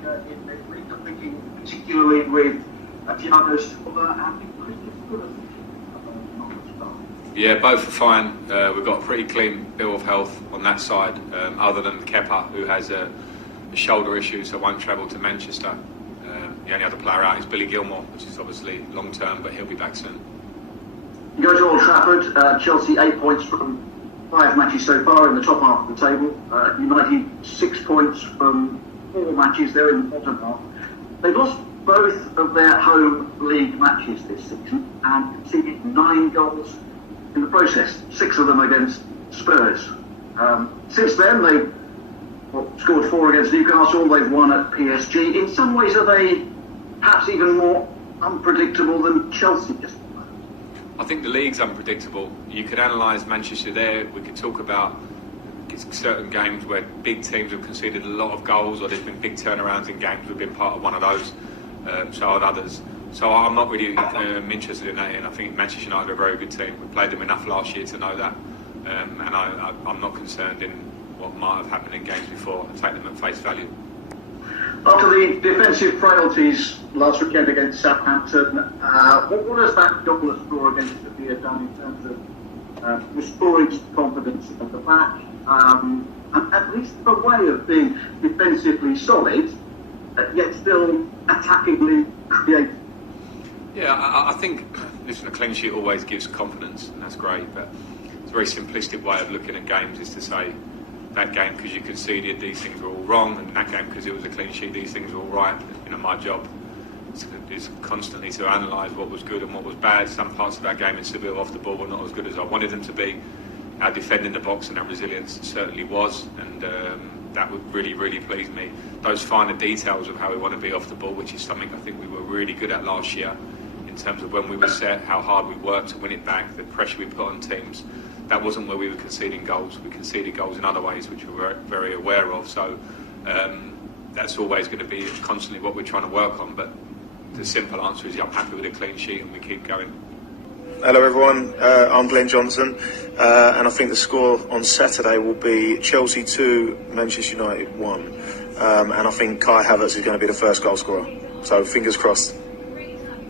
in midweek. I'm thinking particularly with Thiago Silva and Christopher. Yeah, both are fine. We've got a pretty clean bill of health on that side, other than Kepa, who has a shoulder issue, so won't travel to Manchester. The only other player out is Billy Gilmore, which is obviously long term, but he'll be back soon. You go to Old Trafford, Chelsea 8 points from 5 matches so far in the top half of the table. United 6 points from 4 matches, they're in the bottom half. They've lost both of their home league matches this season and conceded 9 goals in the process, 6 of them against Spurs. Since then, they've scored 4 against Newcastle, they've won at PSG. In some ways, are they perhaps even more unpredictable than Chelsea? I think the league's unpredictable. You could analyse Manchester there. We could talk about certain games where big teams have conceded a lot of goals, or there's been big turnarounds in games. We've been part of one of those, so have others. So I'm not really interested in that. And I think Manchester United are a very good team. We played them enough last year to know that. And I'm not concerned in what might have happened in games before. I take them at face value. After the defensive frailties last weekend against Southampton, what has that double score against Sevilla done in terms of restoring confidence at the back, and at least a way of being defensively solid, yet still attackingly creative? Yeah, I think listen, a clean sheet always gives confidence, and that's great, but it's a very simplistic way of looking at games is to say that game because you conceded these things were all wrong, and that game because it was a clean sheet these things were all right. My job is constantly to analyse what was good and what was bad. Some parts of our game in Seville off the ball were not as good as I wanted them to be. Our defending the box and our resilience certainly was, and that would really, really please me. Those finer details of how we want to be off the ball, which is something I think we were really good at last year, in terms of when we were set, how hard we worked to win it back, the pressure we put on teams. That wasn't where we were conceding goals. We conceded goals in other ways, which we were very aware of. So that's always going to be constantly what we're trying to work on. But the simple answer is I'm happy with a clean sheet and we keep going. Hello everyone, I'm Glenn Johnson, and I think the score on Saturday will be Chelsea 2, Manchester United 1. And I think Kai Havertz is going to be the first goal scorer. So fingers crossed.